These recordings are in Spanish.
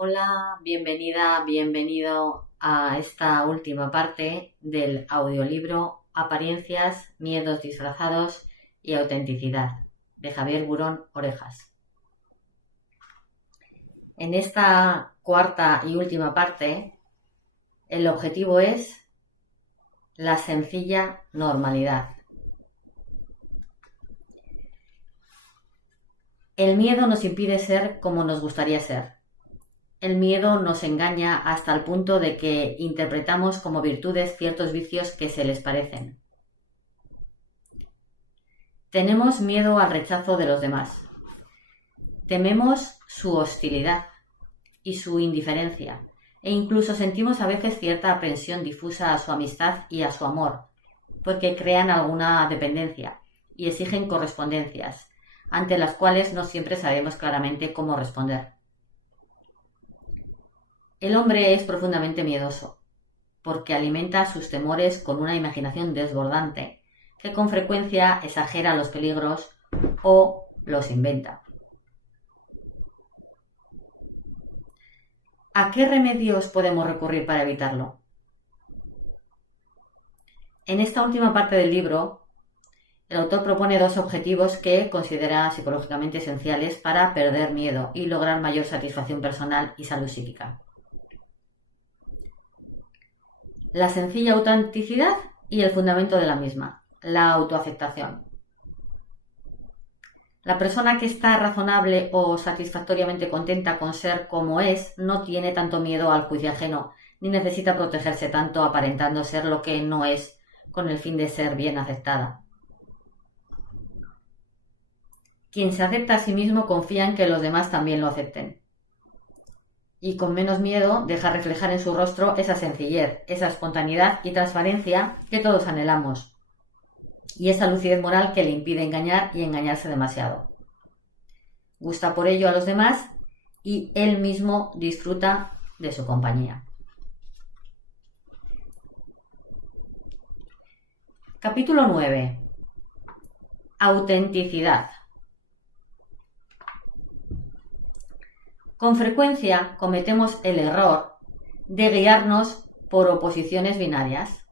Hola, bienvenida, bienvenido a esta última parte del audiolibro Apariencias, miedos disfrazados y autenticidad de Javier Burón Orejas. En esta cuarta y última parte, el objetivo es la sencilla normalidad. El miedo nos impide ser como nos gustaría ser. El miedo nos engaña hasta el punto de que interpretamos como virtudes ciertos vicios que se les parecen. Tenemos miedo al rechazo de los demás. Tememos su hostilidad y su indiferencia, e incluso sentimos a veces cierta aprensión difusa a su amistad y a su amor, porque crean alguna dependencia y exigen correspondencias, ante las cuales no siempre sabemos claramente cómo responder. El hombre es profundamente miedoso, porque alimenta sus temores con una imaginación desbordante, que con frecuencia exagera los peligros o los inventa. ¿A qué remedios podemos recurrir para evitarlo? En esta última parte del libro, el autor propone dos objetivos que considera psicológicamente esenciales para perder miedo y lograr mayor satisfacción personal y salud psíquica. La sencilla autenticidad y el fundamento de la misma, la autoaceptación. La persona que está razonable o satisfactoriamente contenta con ser como es no tiene tanto miedo al juicio ajeno, ni necesita protegerse tanto aparentando ser lo que no es, con el fin de ser bien aceptada. Quien se acepta a sí mismo confía en que los demás también lo acepten. Y con menos miedo deja reflejar en su rostro esa sencillez, esa espontaneidad y transparencia que todos anhelamos, y esa lucidez moral que le impide engañar y engañarse demasiado. Gusta por ello a los demás y él mismo disfruta de su compañía. Capítulo 9. Autenticidad. Con frecuencia cometemos el error de guiarnos por oposiciones binarias.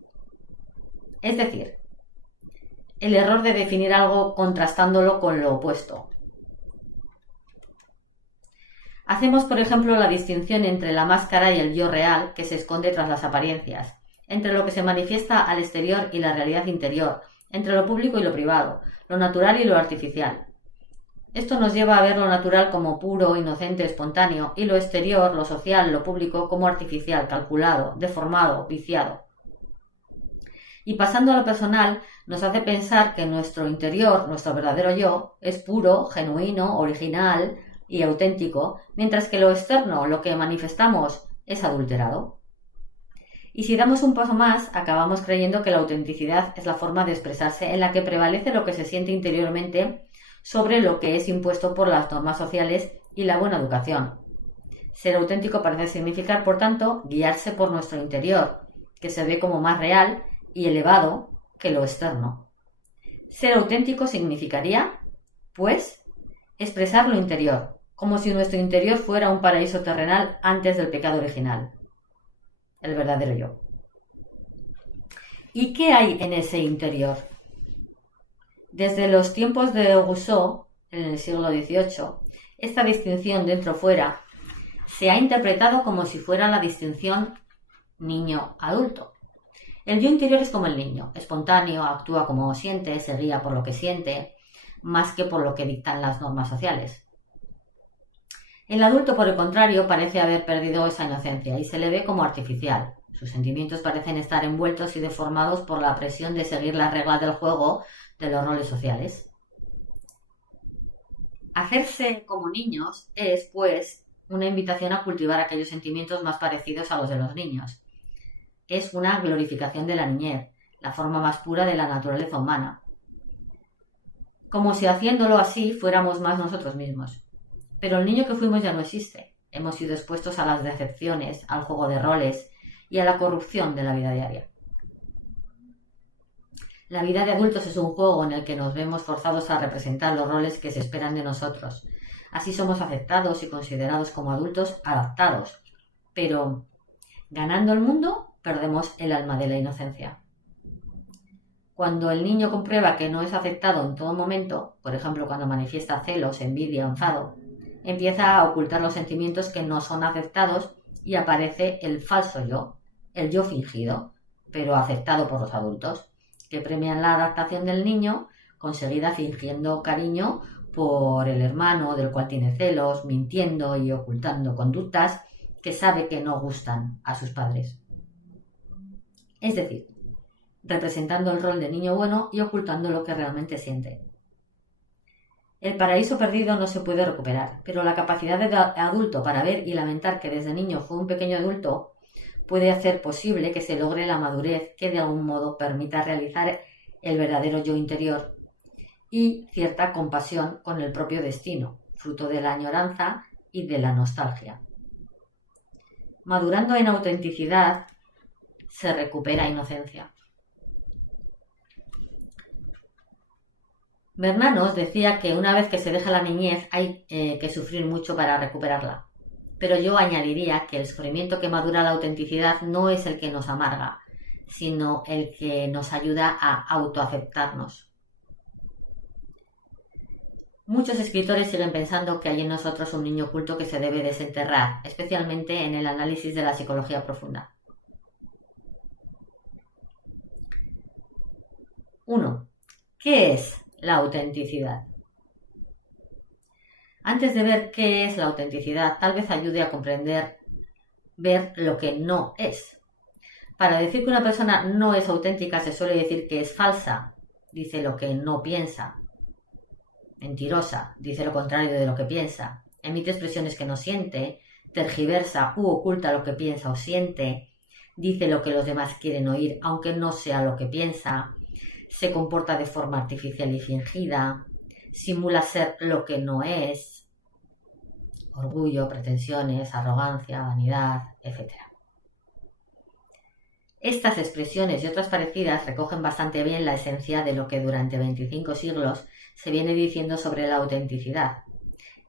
Es decir, el error de definir algo contrastándolo con lo opuesto. Hacemos, por ejemplo, la distinción entre la máscara y el yo real que se esconde tras las apariencias, entre lo que se manifiesta al exterior y la realidad interior, entre lo público y lo privado, lo natural y lo artificial. Esto nos lleva a ver lo natural como puro, inocente, espontáneo, y lo exterior, lo social, lo público, como artificial, calculado, deformado, viciado. Y pasando a lo personal, nos hace pensar que nuestro interior, nuestro verdadero yo, es puro, genuino, original y auténtico, mientras que lo externo, lo que manifestamos, es adulterado. Y si damos un paso más, acabamos creyendo que la autenticidad es la forma de expresarse en la que prevalece lo que se siente interiormente sobre lo que es impuesto por las normas sociales y la buena educación. Ser auténtico parece significar, por tanto, guiarse por nuestro interior, que se ve como más real y elevado que lo externo. Ser auténtico significaría, pues, expresar lo interior, como si nuestro interior fuera un paraíso terrenal antes del pecado original, el verdadero yo. ¿Y qué hay en ese interior? Desde los tiempos de Rousseau, en el siglo XVIII, esta distinción dentro-fuera se ha interpretado como si fuera la distinción niño-adulto. El yo interior es como el niño, espontáneo, actúa como siente, se guía por lo que siente, más que por lo que dictan las normas sociales. El adulto, por el contrario, parece haber perdido esa inocencia y se le ve como artificial. Sus sentimientos parecen estar envueltos y deformados por la presión de seguir las reglas del juego de los roles sociales. Hacerse como niños es, pues, una invitación a cultivar aquellos sentimientos más parecidos a los de los niños. Es una glorificación de la niñez, la forma más pura de la naturaleza humana. Como si haciéndolo así fuéramos más nosotros mismos. Pero el niño que fuimos ya no existe. Hemos sido expuestos a las decepciones, al juego de roles y a la corrupción de la vida diaria. La vida de adultos es un juego en el que nos vemos forzados a representar los roles que se esperan de nosotros, Así somos aceptados y considerados como adultos adaptados. Pero, ganando el mundo, perdemos el alma de la inocencia. Cuando el niño comprueba que no es aceptado en todo momento, por ejemplo cuando manifiesta celos, envidia o enfado, empieza a ocultar los sentimientos que no son aceptados y aparece el falso yo, el yo fingido, pero aceptado por los adultos, que premian la adaptación del niño, conseguida fingiendo cariño por el hermano del cual tiene celos, mintiendo y ocultando conductas que sabe que no gustan a sus padres. Es decir, representando el rol de niño bueno y ocultando lo que realmente siente. El paraíso perdido no se puede recuperar, pero la capacidad de adulto para ver y lamentar que desde niño fue un pequeño adulto puede hacer posible que se logre la madurez que de algún modo permita realizar el verdadero yo interior y cierta compasión con el propio destino, fruto de la añoranza y de la nostalgia. Madurando en autenticidad se recupera inocencia. Bernanos decía que una vez que se deja la niñez hay que sufrir mucho para recuperarla. Pero yo añadiría que el sufrimiento que madura la autenticidad no es el que nos amarga, sino el que nos ayuda a autoaceptarnos. Muchos escritores siguen pensando que hay en nosotros un niño oculto que se debe desenterrar, especialmente en el análisis de la psicología profunda. 1. ¿Qué es la autenticidad? Antes de ver qué es la autenticidad, tal vez ayude a comprender, ver lo que no es. Para decir que una persona no es auténtica se suele decir que es falsa, dice lo que no piensa. Mentirosa, dice lo contrario de lo que piensa. Emite expresiones que no siente, tergiversa u oculta lo que piensa o siente, dice lo que los demás quieren oír aunque no sea lo que piensa, se comporta de forma artificial y fingida, simula ser lo que no es, orgullo, pretensiones, arrogancia, vanidad, etc. Estas expresiones y otras parecidas recogen bastante bien la esencia de lo que durante 25 siglos se viene diciendo sobre la autenticidad,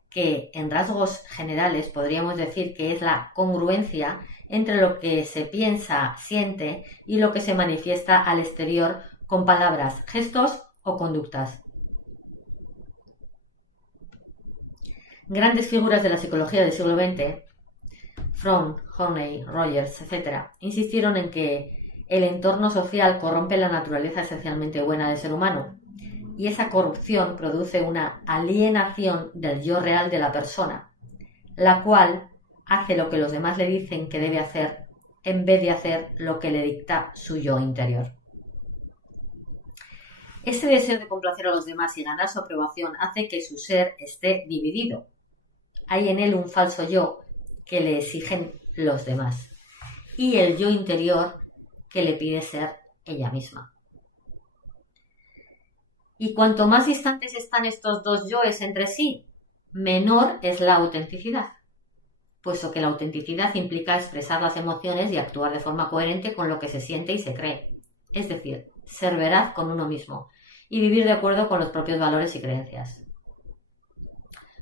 que en rasgos generales podríamos decir que es la congruencia entre lo que se piensa, siente y lo que se manifiesta al exterior con palabras, gestos o conductas. Grandes figuras de la psicología del siglo XX, Fromm, Horney, Rogers, etc., insistieron en que el entorno social corrompe la naturaleza esencialmente buena del ser humano, y esa corrupción produce una alienación del yo real de la persona, la cual hace lo que los demás le dicen que debe hacer en vez de hacer lo que le dicta su yo interior. Ese deseo de complacer a los demás y ganar su aprobación hace que su ser esté dividido. Hay en él un falso yo que le exigen los demás y el yo interior que le pide ser ella misma. Y cuanto más distantes están estos dos yoes entre sí, menor es la autenticidad, puesto que la autenticidad implica expresar las emociones y actuar de forma coherente con lo que se siente y se cree, es decir, ser veraz con uno mismo y vivir de acuerdo con los propios valores y creencias.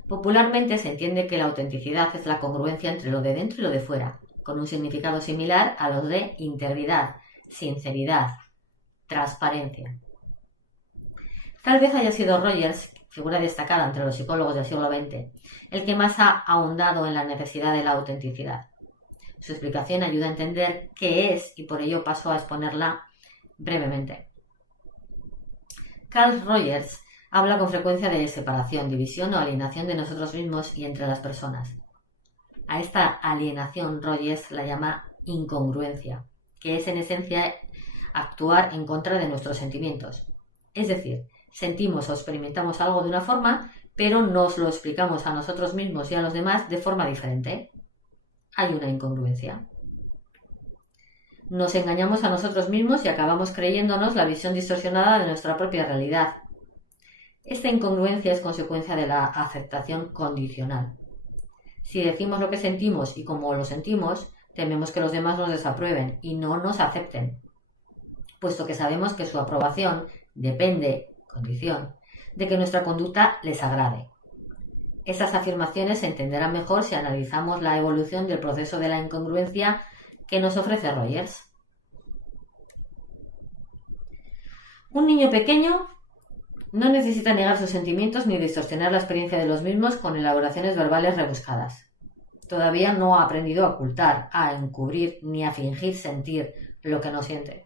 Popularmente se entiende que la autenticidad es la congruencia entre lo de dentro y lo de fuera, con un significado similar a los de integridad, sinceridad, transparencia. Tal vez haya sido Rogers, figura destacada entre los psicólogos del siglo XX, el que más ha ahondado en la necesidad de la autenticidad. Su explicación ayuda a entender qué es y por ello paso a exponerla brevemente. Carl Rogers habla con frecuencia de separación, división o alienación de nosotros mismos y entre las personas. A esta alienación Rogers la llama incongruencia, que es en esencia actuar en contra de nuestros sentimientos. Es decir, sentimos o experimentamos algo de una forma, pero nos lo explicamos a nosotros mismos y a los demás de forma diferente. Hay una incongruencia. Nos engañamos a nosotros mismos y acabamos creyéndonos la visión distorsionada de nuestra propia realidad. Esta incongruencia es consecuencia de la aceptación condicional. Si decimos lo que sentimos y cómo lo sentimos, tememos que los demás nos desaprueben y no nos acepten, puesto que sabemos que su aprobación depende, condición, de que nuestra conducta les agrade. Esas afirmaciones se entenderán mejor si analizamos la evolución del proceso de la incongruencia que nos ofrece Rogers. Un niño pequeño no necesita negar sus sentimientos ni distorsionar la experiencia de los mismos con elaboraciones verbales rebuscadas. Todavía no ha aprendido a ocultar, a encubrir, ni a fingir sentir lo que no siente,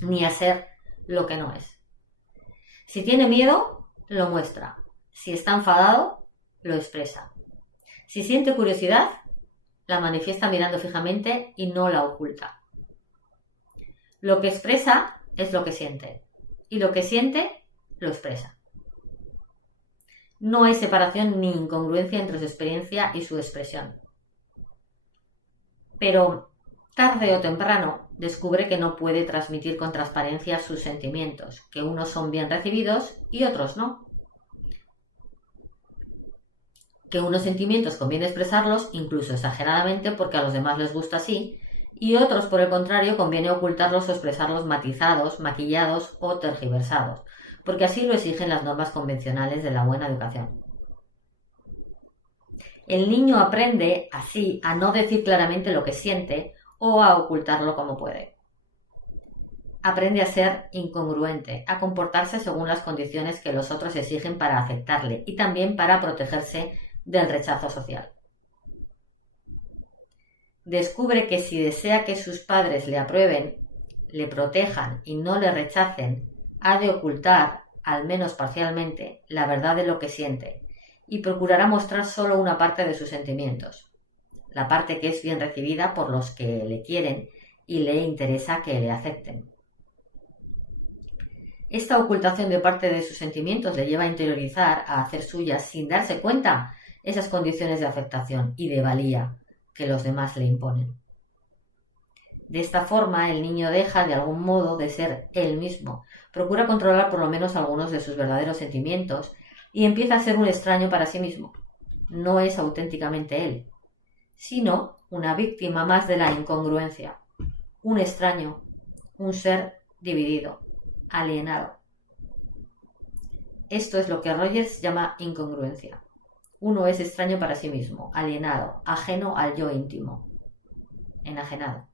ni a ser lo que no es. Si tiene miedo, lo muestra. Si está enfadado, lo expresa. Si siente curiosidad, la manifiesta mirando fijamente y no la oculta. Lo que expresa es lo que siente, y lo que siente lo expresa. No hay separación ni incongruencia entre su experiencia y su expresión. Pero tarde o temprano descubre que no puede transmitir con transparencia sus sentimientos, que unos son bien recibidos y otros no. Que unos sentimientos conviene expresarlos, incluso exageradamente, porque a los demás les gusta así, y otros, por el contrario, conviene ocultarlos o expresarlos matizados, maquillados o tergiversados, porque así lo exigen las normas convencionales de la buena educación. El niño aprende así a no decir claramente lo que siente o a ocultarlo como puede. Aprende a ser incongruente, a comportarse según las condiciones que los otros exigen para aceptarle y también para protegerse del rechazo social. Descubre que si desea que sus padres le aprueben, le protejan y no le rechacen, ha de ocultar, al menos parcialmente, la verdad de lo que siente y procurará mostrar solo una parte de sus sentimientos, la parte que es bien recibida por los que le quieren y le interesa que le acepten. Esta ocultación de parte de sus sentimientos le lleva a interiorizar, a hacer suyas, sin darse cuenta, esas condiciones de aceptación y de valía que los demás le imponen. De esta forma, el niño deja de algún modo de ser él mismo, procura controlar por lo menos algunos de sus verdaderos sentimientos y empieza a ser un extraño para sí mismo. No es auténticamente él, sino una víctima más de la incongruencia, un extraño, un ser dividido, alienado. Esto es lo que Rogers llama incongruencia. Uno es extraño para sí mismo, alienado, ajeno al yo íntimo, enajenado.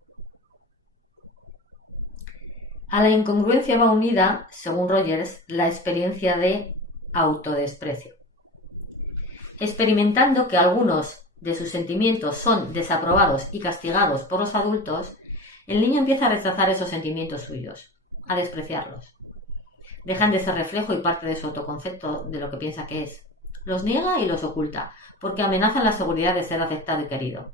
A la incongruencia va unida, según Rogers, la experiencia de autodesprecio. Experimentando que algunos de sus sentimientos son desaprobados y castigados por los adultos, el niño empieza a rechazar esos sentimientos suyos, a despreciarlos. Dejan de ser reflejo y parte de su autoconcepto de lo que piensa que es. Los niega y los oculta, porque amenazan la seguridad de ser aceptado y querido.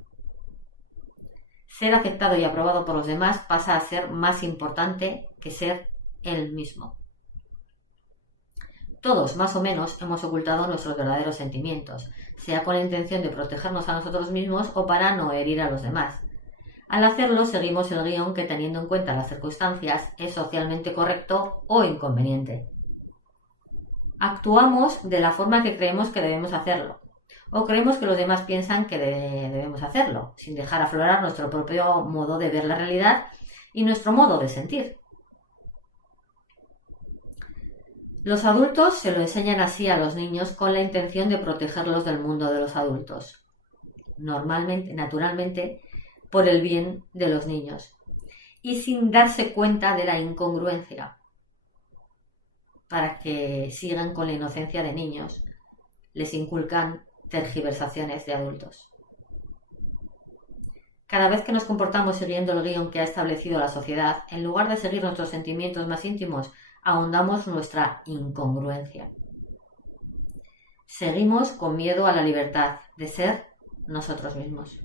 Ser aceptado y aprobado por los demás pasa a ser más importante que ser él mismo. Todos, más o menos, hemos ocultado nuestros verdaderos sentimientos, sea con la intención de protegernos a nosotros mismos o para no herir a los demás. Al hacerlo, seguimos el guión que, teniendo en cuenta las circunstancias, es socialmente correcto o inconveniente. Actuamos de la forma que creemos que debemos hacerlo, o creemos que los demás piensan que debemos hacerlo, sin dejar aflorar nuestro propio modo de ver la realidad y nuestro modo de sentir. Los adultos se lo enseñan así a los niños con la intención de protegerlos del mundo de los adultos, naturalmente, por el bien de los niños, y sin darse cuenta de la incongruencia, para que sigan con la inocencia de niños, les inculcan tergiversaciones de adultos. Cada vez que nos comportamos siguiendo el guión que ha establecido la sociedad, en lugar de seguir nuestros sentimientos más íntimos, ahondamos nuestra incongruencia. Seguimos con miedo a la libertad de ser nosotros mismos.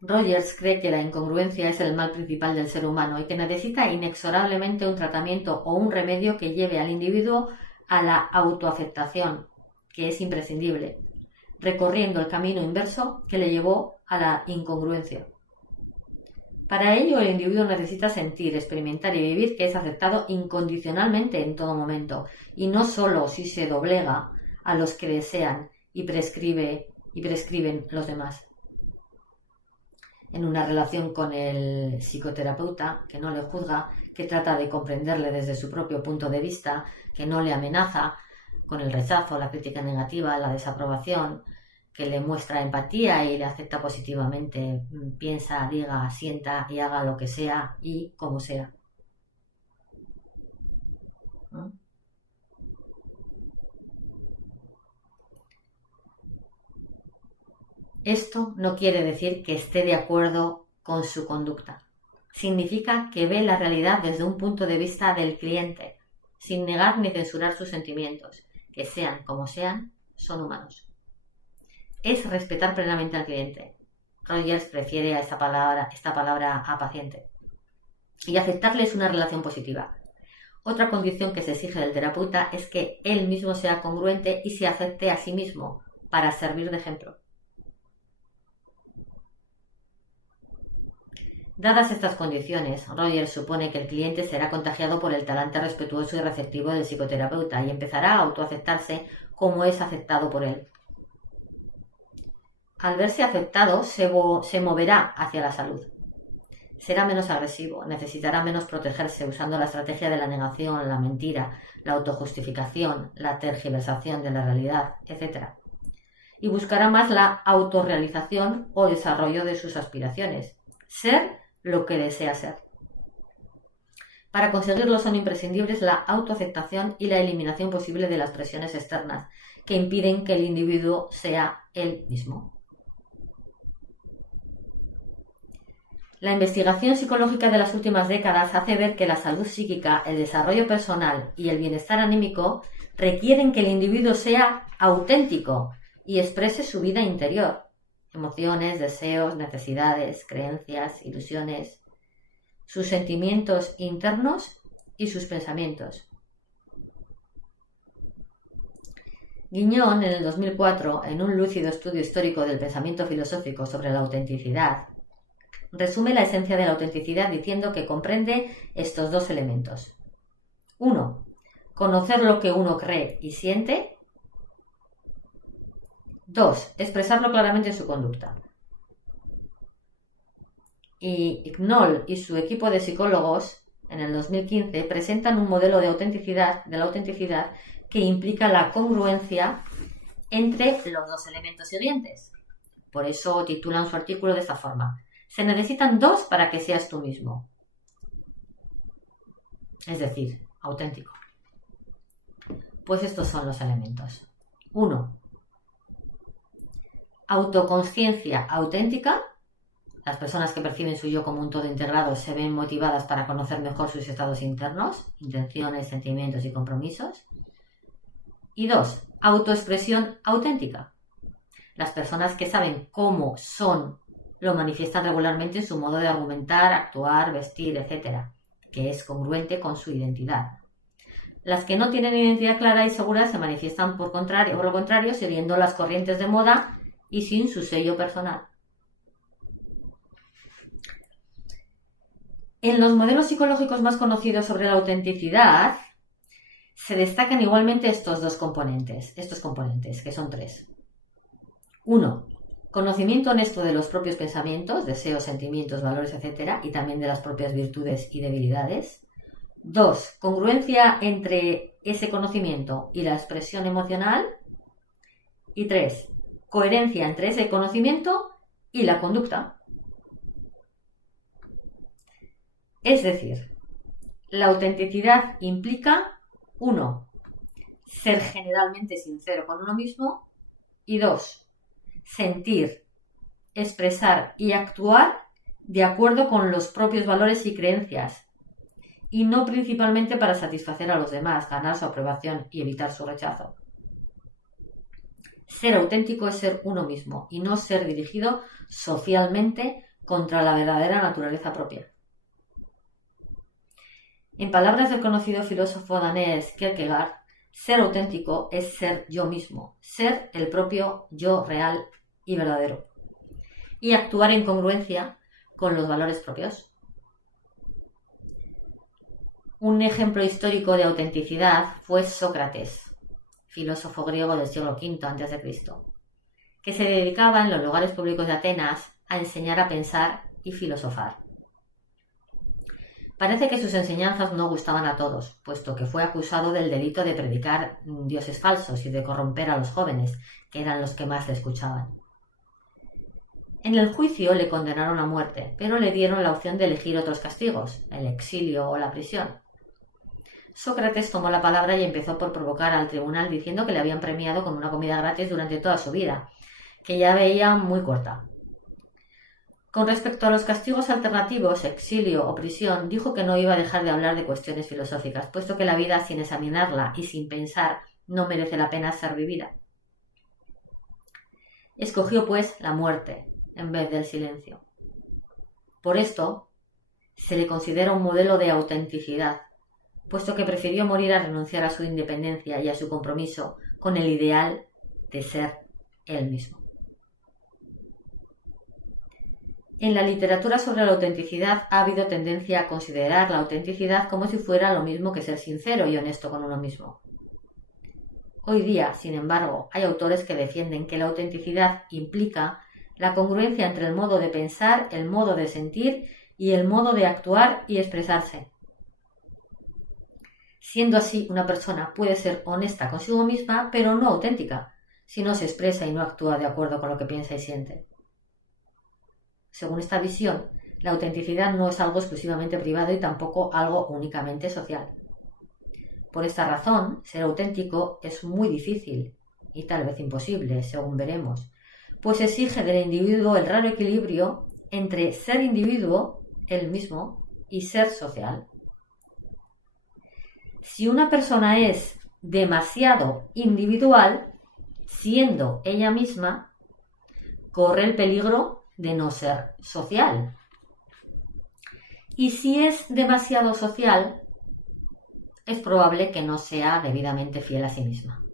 Rogers cree que la incongruencia es el mal principal del ser humano y que necesita inexorablemente un tratamiento o un remedio que lleve al individuo a la autoaceptación, que es imprescindible, recorriendo el camino inverso que le llevó a la incongruencia. Para ello, el individuo necesita sentir, experimentar y vivir que es aceptado incondicionalmente en todo momento, y no solo si se doblega a los que desean y prescriben los demás. En una relación con el psicoterapeuta, que no le juzga, que trata de comprenderle desde su propio punto de vista, que no le amenaza, con el rechazo, la crítica negativa, la desaprobación, que le muestra empatía y le acepta positivamente, piensa, diga, sienta y haga lo que sea y como sea. ¿No? Esto no quiere decir que esté de acuerdo con su conducta. Significa que ve la realidad desde un punto de vista del cliente, sin negar ni censurar sus sentimientos, que sean como sean, son humanos. Es respetar plenamente al cliente. Rogers prefiere a esta palabra a paciente. Y aceptarle es una relación positiva. Otra condición que se exige del terapeuta es que él mismo sea congruente y se acepte a sí mismo para servir de ejemplo. Dadas estas condiciones, Rogers supone que el cliente será contagiado por el talante respetuoso y receptivo del psicoterapeuta y empezará a autoaceptarse como es aceptado por él. Al verse aceptado, se moverá hacia la salud. Será menos agresivo, necesitará menos protegerse usando la estrategia de la negación, la mentira, la autojustificación, la tergiversación de la realidad, etc. Y buscará más la autorrealización o desarrollo de sus aspiraciones. Ser lo que desea ser. Para conseguirlo son imprescindibles la autoaceptación y la eliminación posible de las presiones externas que impiden que el individuo sea él mismo. La investigación psicológica de las últimas décadas hace ver que la salud psíquica, el desarrollo personal y el bienestar anímico requieren que el individuo sea auténtico y exprese su vida interior, emociones, deseos, necesidades, creencias, ilusiones, sus sentimientos internos y sus pensamientos. Guiñón, en el 2004, en un lúcido estudio histórico del pensamiento filosófico sobre la autenticidad, resume la esencia de la autenticidad diciendo que comprende estos dos elementos. 1. Conocer lo que uno cree y siente. 2. Expresarlo claramente en su conducta. Y Knoll y su equipo de psicólogos, en el 2015, presentan un modelo de la autenticidad que implica la congruencia entre los dos elementos siguientes. Por eso titulan su artículo de esta forma. Se necesitan dos para que seas tú mismo. Es decir, auténtico. Pues estos son los elementos. 1. Autoconsciencia auténtica. Las personas que perciben su yo como un todo integrado se ven motivadas para conocer mejor sus estados internos, intenciones, sentimientos y compromisos. Y 2. Autoexpresión auténtica. Las personas que saben cómo son lo manifiestan regularmente en su modo de argumentar, actuar, vestir, etc., que es congruente con su identidad. Las que no tienen identidad clara y segura se manifiestan por lo contrario, siguiendo las corrientes de moda y sin su sello personal. En los modelos psicológicos más conocidos sobre la autenticidad se destacan igualmente estos componentes, que son 3. 1. Conocimiento honesto de los propios pensamientos, deseos, sentimientos, valores, etc., y también de las propias virtudes y debilidades. 2. Congruencia entre ese conocimiento y la expresión emocional. Y 3. Coherencia entre ese conocimiento y la conducta. Es decir, la autenticidad implica 1. Ser generalmente sincero con uno mismo y 2. Sentir, expresar y actuar de acuerdo con los propios valores y creencias y no principalmente para satisfacer a los demás, ganar su aprobación y evitar su rechazo. Ser auténtico es ser uno mismo y no ser dirigido socialmente contra la verdadera naturaleza propia. En palabras del conocido filósofo danés Kierkegaard, ser auténtico es ser yo mismo, ser el propio yo real y verdadero, y actuar en congruencia con los valores propios. Un ejemplo histórico de autenticidad fue Sócrates, filósofo griego del siglo V a.C., que se dedicaba en los lugares públicos de Atenas a enseñar a pensar y filosofar. Parece que sus enseñanzas no gustaban a todos, puesto que fue acusado del delito de predicar dioses falsos y de corromper a los jóvenes, que eran los que más le escuchaban. En el juicio le condenaron a muerte, pero le dieron la opción de elegir otros castigos, el exilio o la prisión. Sócrates tomó la palabra y empezó por provocar al tribunal diciendo que le habían premiado con una comida gratis durante toda su vida, que ya veía muy corta. Con respecto a los castigos alternativos, exilio o prisión, dijo que no iba a dejar de hablar de cuestiones filosóficas, puesto que la vida sin examinarla y sin pensar no merece la pena ser vivida. Escogió, pues, la muerte en vez del silencio. Por esto, se le considera un modelo de autenticidad, puesto que prefirió morir a renunciar a su independencia y a su compromiso con el ideal de ser él mismo. En la literatura sobre la autenticidad ha habido tendencia a considerar la autenticidad como si fuera lo mismo que ser sincero y honesto con uno mismo. Hoy día, sin embargo, hay autores que defienden que la autenticidad implica la congruencia entre el modo de pensar, el modo de sentir y el modo de actuar y expresarse. Siendo así, una persona puede ser honesta consigo misma, pero no auténtica, si no se expresa y no actúa de acuerdo con lo que piensa y siente. Según esta visión, la autenticidad no es algo exclusivamente privado y tampoco algo únicamente social. Por esta razón, ser auténtico es muy difícil y tal vez imposible, según veremos, pues exige del individuo el raro equilibrio entre ser individuo, él mismo, y ser social. Si una persona es demasiado individual, siendo ella misma, corre el peligro de no ser social. Y si es demasiado social, es probable que no sea debidamente fiel a sí misma.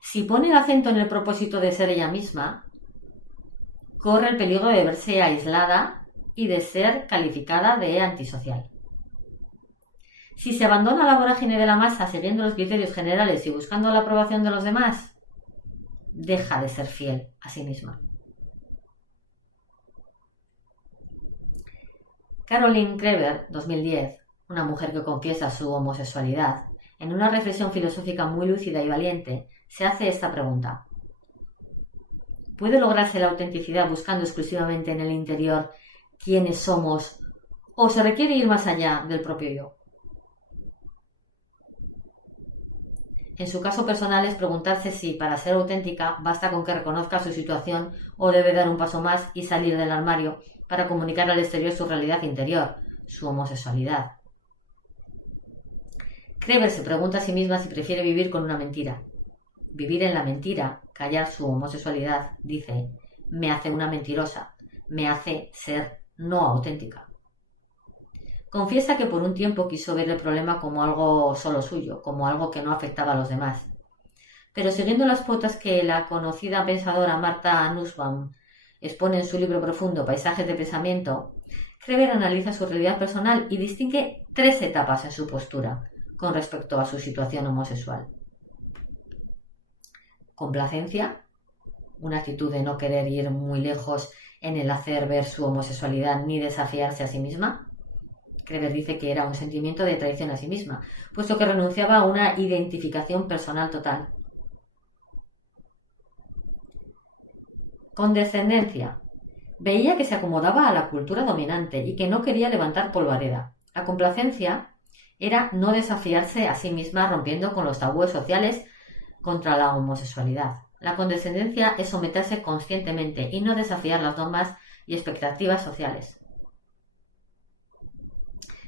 Si pone el acento en el propósito de ser ella misma, corre el peligro de verse aislada y de ser calificada de antisocial. Si se abandona la vorágine de la masa siguiendo los criterios generales y buscando la aprobación de los demás, deja de ser fiel a sí misma. Caroline Kreber, 2010, una mujer que confiesa su homosexualidad, en una reflexión filosófica muy lúcida y valiente, se hace esta pregunta. ¿Puede lograrse la autenticidad buscando exclusivamente en el interior quiénes somos o se requiere ir más allá del propio yo? En su caso personal es preguntarse si, para ser auténtica, basta con que reconozca su situación o debe dar un paso más y salir del armario para comunicar al exterior su realidad interior, su homosexualidad. Kreber se pregunta a sí misma si prefiere vivir con una mentira. Vivir en la mentira, callar su homosexualidad, dice, me hace una mentirosa, me hace ser no auténtica. Confiesa que por un tiempo quiso ver el problema como algo solo suyo, como algo que no afectaba a los demás. Pero siguiendo las pautas que la conocida pensadora Martha Nussbaum expone en su libro profundo Paisajes de pensamiento, Kreber analiza su realidad personal y distingue 3 etapas en su postura con respecto a su situación homosexual. Complacencia, una actitud de no querer ir muy lejos en el hacer ver su homosexualidad ni desafiarse a sí misma. Kreber dice que era un sentimiento de traición a sí misma, puesto que renunciaba a una identificación personal total. Condescendencia. Veía que se acomodaba a la cultura dominante y que no quería levantar polvareda. La complacencia era no desafiarse a sí misma rompiendo con los tabúes sociales contra la homosexualidad. La condescendencia es someterse conscientemente y no desafiar las normas y expectativas sociales.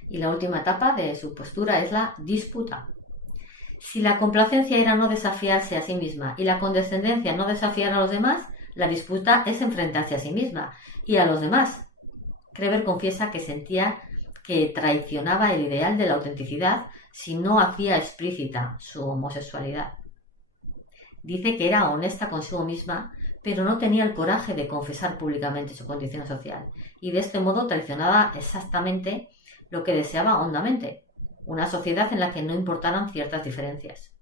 Y la última etapa de su postura es la disputa. Si la complacencia era no desafiarse a sí misma y la condescendencia no desafiar a los demás, la disputa es enfrentarse a sí misma y a los demás. Kreber confiesa que sentía que traicionaba el ideal de la autenticidad si no hacía explícita su homosexualidad. Dice que era honesta consigo misma, pero no tenía el coraje de confesar públicamente su condición social, y de este modo traicionaba exactamente lo que deseaba hondamente, una sociedad en la que no importaran ciertas diferencias.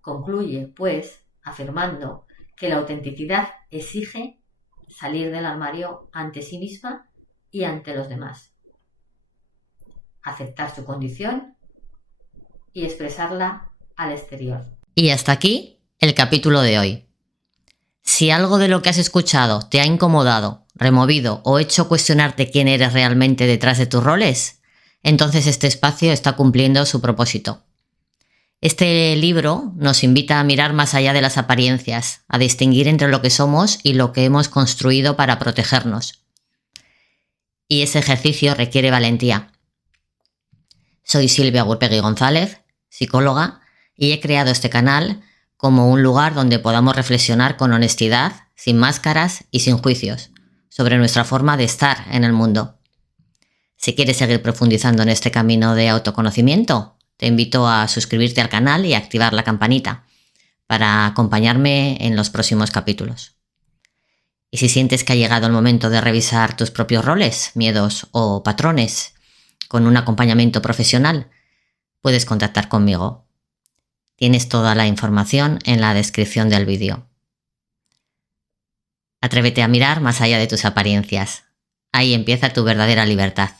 Concluye, pues, afirmando que la autenticidad exige salir del armario ante sí misma y ante los demás. Aceptar su condición y expresarla al exterior. Y hasta aquí el capítulo de hoy. Si algo de lo que has escuchado te ha incomodado, removido o hecho cuestionarte quién eres realmente detrás de tus roles, entonces este espacio está cumpliendo su propósito. Este libro nos invita a mirar más allá de las apariencias, a distinguir entre lo que somos y lo que hemos construido para protegernos. Y ese ejercicio requiere valentía. Soy Silvia Gurpegui González, psicóloga, y he creado este canal como un lugar donde podamos reflexionar con honestidad, sin máscaras y sin juicios, sobre nuestra forma de estar en el mundo. Si quieres seguir profundizando en este camino de autoconocimiento, te invito a suscribirte al canal y a activar la campanita para acompañarme en los próximos capítulos. Y si sientes que ha llegado el momento de revisar tus propios roles, miedos o patrones con un acompañamiento profesional, puedes contactar conmigo. Tienes toda la información en la descripción del vídeo. Atrévete a mirar más allá de tus apariencias. Ahí empieza tu verdadera libertad.